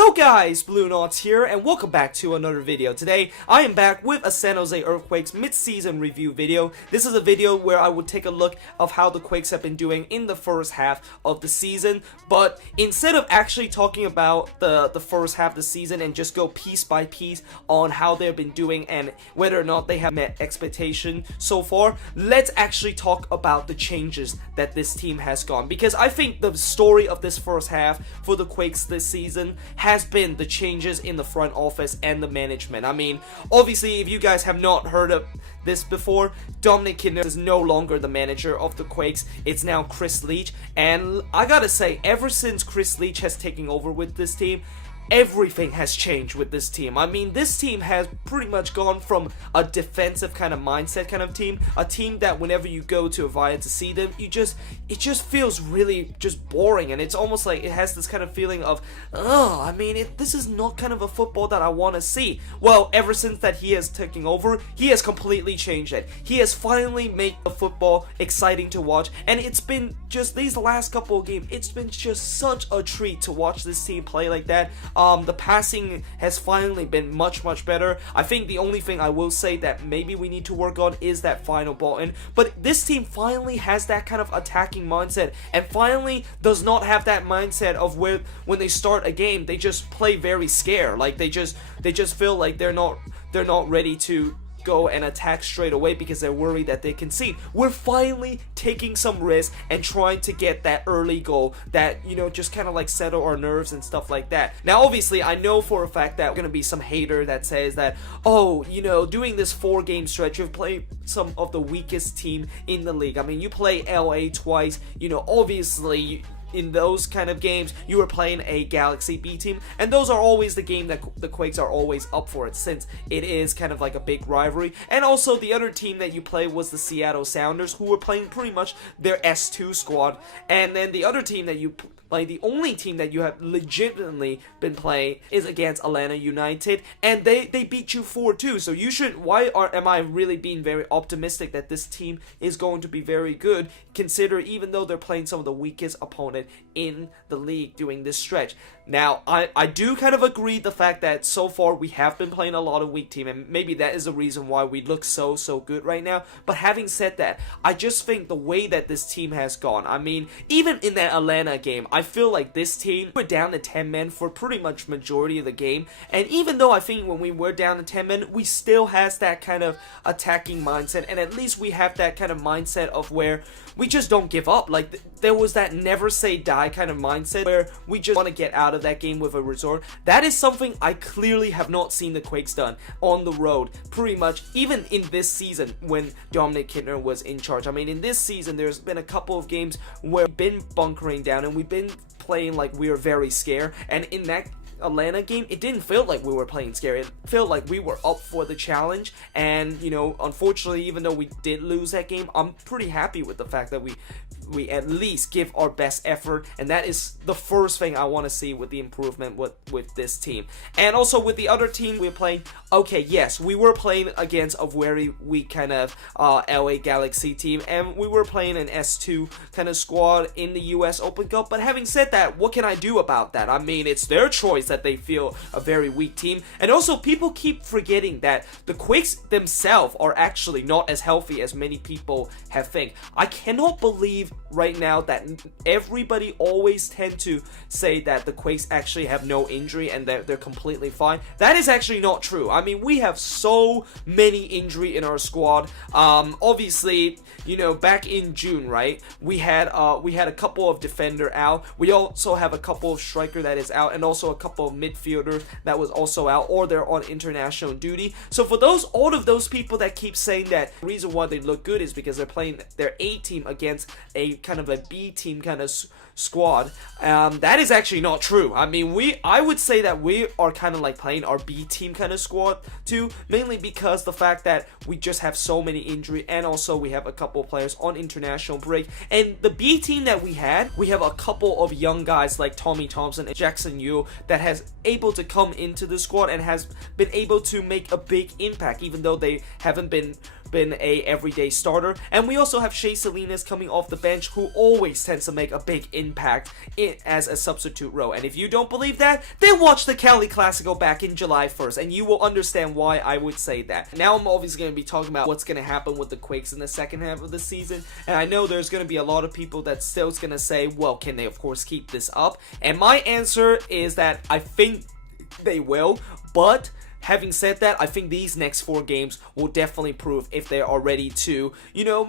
Yo guys, Blue Knots here, and welcome back to another video. Today, I am back with a San Jose Earthquakes mid-season review video. This is a video where I would take a look of how the Quakes have been doing in the first half of the season. But instead of actually talking about the first half of the season and just go piece by piece on how they've been doing and whether or not they have met expectation so far, let's actually talk about the changes that this team has gone. Because I think the story of this first half for the Quakes this season has been the changes in the front office and the management. I mean, obviously, if you guys have not heard of this before, Dominic Kidner is no longer the manager of the Quakes. It's now Chris Leach, and I gotta say, ever since Chris Leach has taken over with this team, everything has changed with this team. I mean, this team has pretty much gone from a defensive kind of mindset kind of team, a team that whenever you go to Avaya to see them, it just feels really just boring, and it's almost like it has this kind of feeling of, I mean, this is not kind of a football that I want to see. Well, ever since that he has taken over, he has completely changed it. He has finally made the football exciting to watch, and it's been just these last couple of games, it's been just such a treat to watch this team play like that. The passing has finally been much better. I think the only thing I will say that maybe we need to work on is that final ball in. But this team finally has that kind of attacking mindset, and finally does not have that mindset of where when they start a game they just play very scared. Like they just feel like they're not ready to go and attack straight away because they're worried that they concede. We're finally taking some risks and trying to get that early goal that, you know, just kind of like settle our nerves and stuff like that. Now, obviously, I know for a fact that going to be some hater that says that, oh, you know, doing this 4-game stretch, you've played some of the weakest team in the league. I mean, you play LA twice, you know, obviously, in those kind of games, you were playing a Galaxy B team, and those are always the game that the Quakes are always up for it, since it is kind of like a big rivalry. And also, the other team that you play was the Seattle Sounders, who were playing pretty much their S2 squad, and then the other team that you like, the only team that you have legitimately been playing is against Atlanta United, and they beat you 4-2. So you should, am I really being very optimistic that this team is going to be very good, consider even though they're playing some of the weakest opponent in the league during this stretch. Now, I do kind of agree the fact that so far we have been playing a lot of weak team, and maybe that is the reason why we look so good right now. But having said that, I just think the way that this team has gone, I mean, even in that Atlanta game, I feel like this team were down to 10 men for pretty much majority of the game, and even though I think when we were down to 10 men, we still has that kind of attacking mindset, and at least we have that kind of mindset of where we just don't give up. Like, there was that never say die kind of mindset where we just want to get out of that game with a result. That is something I clearly have not seen the Quakes done on the road, pretty much even in this season when Dominic Kidner was in charge. I mean, in this season, there's been a couple of games where we've been bunkering down and we've been playing like we are very scared, and in that Atlanta game, it didn't feel like we were playing scary. It felt like we were up for the challenge, and, you know, unfortunately, even though we did lose that game, I'm pretty happy with the fact that we at least give our best effort, and that is the first thing I want to see with the improvement with this team. And also with the other team we're playing, okay, yes, we were playing against a very weak kind of LA Galaxy team, and we were playing an S2 kind of squad in the US Open Cup. But having said that, what can I do about that? I mean, it's their choice that they feel a very weak team. And also, people keep forgetting that the Quakes themselves are actually not as healthy as many people have think. I cannot believe right now that everybody always tend to say that the Quakes actually have no injury and they're completely fine. That is actually not true. I mean, we have so many injury in our squad. Obviously, you know, back in June, right, we had a couple of defender out. We also have a couple of striker that is out, and also a couple of midfielders that was also out, or they're on international duty. So for all of those people that keep saying that the reason why they look good is because they're playing their A team against a kind of a B team kind of squad, that is actually not true. I mean, I would say that we are kind of like playing our B team kind of squad too, mainly because the fact that we just have so many injury, and also we have a couple of players on international break. And the B team that we have a couple of young guys like Tommy Thompson and Jackson Yu that has able to come into the squad and has been able to make a big impact, even though they haven't been been a everyday starter. And we also have Shea Salinas coming off the bench, who always tends to make a big impact as a substitute row. And if you don't believe that, then watch the Cali Classico back in July 1st, and you will understand why I would say that. Now I'm obviously going to be talking about what's going to happen with the Quakes in the second half of the season, and I know there's going to be a lot of people that still's going to say, well, can they of course keep this up? And my answer is that I think they will, but having said that, I think these next 4 games will definitely prove if they are ready to,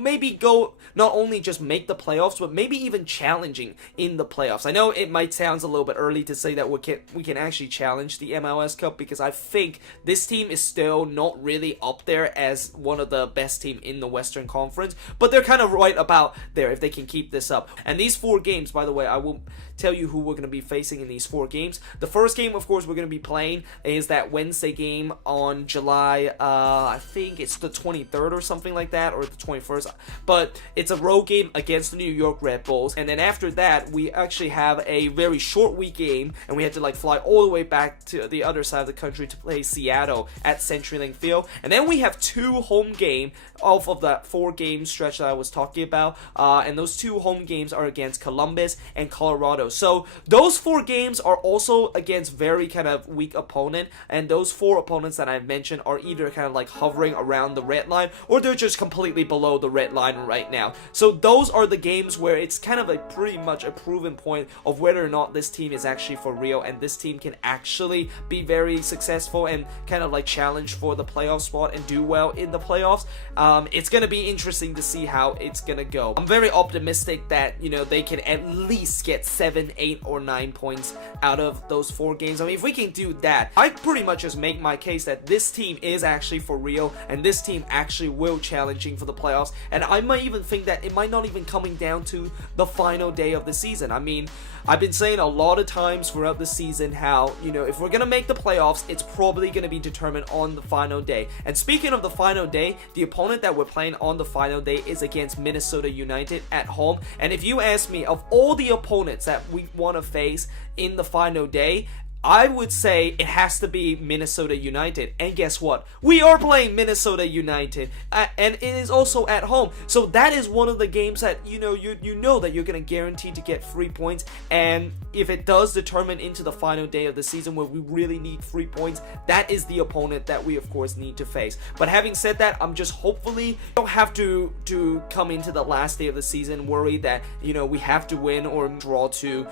maybe go not only just make the playoffs, but maybe even challenging in the playoffs. I know it might sound a little bit early to say that we can actually challenge the MLS Cup, because I think this team is still not really up there as one of the best team in the Western Conference, but they're kind of right about there if they can keep this up. And these 4 games, by the way, I will tell you who we're going to be facing in these 4 games. The first game, of course, we're going to be playing is that Wednesday game on July, I think it's the 23rd or something like that, or the 21st, but it's a road game against the New York Red Bulls. And then after that, we actually have a very short week game, and we had to fly all the way back to the other side of the country to play Seattle at CenturyLink Field. And then we have 2 home games off of that 4-game stretch that I was talking about, and those 2 home games are against Columbus and Colorado. So those 4 games are also against very kind of weak opponent, and those 4 opponents that I've mentioned are either kind of hovering around the red line, or they're just completely below the red line right now. So those are the games where it's kind of pretty much a proven point of whether or not this team is actually for real, and this team can actually be very successful and kind of challenge for the playoff spot and do well in the playoffs. It's going to be interesting to see how it's going to go. I'm very optimistic that, they can at least get 7, 8, or 9 points out of those 4 games. I mean, if we can do that, I pretty much just make my case that this team is actually for real, and this team actually will challenging for the playoffs. And I might even think that it might not even coming down to the final day of the season. I mean, I've been saying a lot of times throughout the season how, if we're going to make the playoffs, it's probably going to be determined on the final day. And speaking of the final day, the opponent that we're playing on the final day is against Minnesota United at home. And if you ask me, of all the opponents that we want to face in the final day, I would say it has to be Minnesota United. And guess what? We are playing Minnesota United, and it is also at home. So that is one of the games that you know that you're going to guarantee to get 3 points. And if it does determine into the final day of the season where we really need 3 points, that is the opponent that we of course need to face. But having said that, I'm just hopefully don't have to come into the last day of the season worried that we have to win or draw to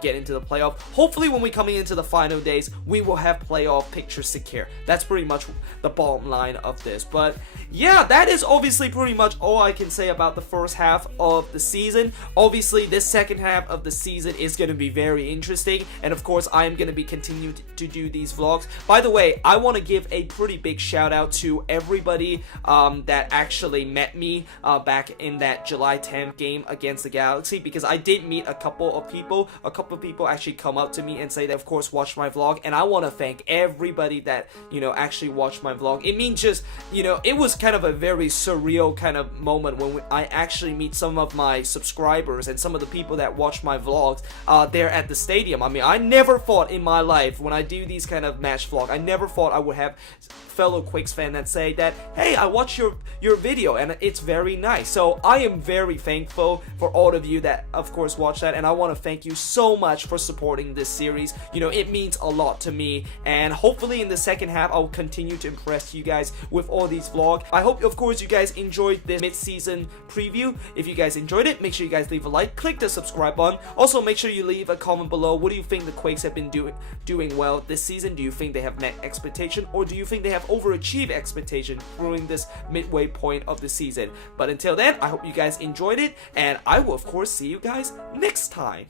get into the playoff. Hopefully when we coming into the final days, we will have playoff pictures secure. That's pretty much the bottom line of this. But yeah, that is obviously pretty much all I can say about the first half of the season. Obviously, this second half of the season is going to be very interesting, and of course, I am going to be continuing to do these vlogs. By the way, I want to give a pretty big shout out to everybody that actually met me back in that July 10th game against the Galaxy, because I did meet a couple of people. A couple of people actually come up to me and say that, of course, watch my vlog, and I want to thank everybody that actually watched my vlog. It means just it was kind of a very surreal kind of moment when I actually meet some of my subscribers and some of the people that watch my vlogs there at the stadium. I mean, I never thought in my life when I do these kind of match vlog, I never thought I would have fellow Quakes fan that say that, hey, I watched your video and it's very nice. So I am very thankful for all of you that of course watch that, and I want to thank you so much for supporting this series. It means a lot to me, and hopefully in the second half I'll continue to impress you guys with all these vlogs. I hope of course you guys enjoyed this mid-season preview. If you guys enjoyed it, make sure you guys leave a like, click the subscribe button. Also make sure you leave a comment below. What do you think the Quakes have been doing well this season? Do you think they have met expectation, or do you think they have overachieved expectation during this midway point of the season? But until then, I hope you guys enjoyed it, and I will of course see you guys next time.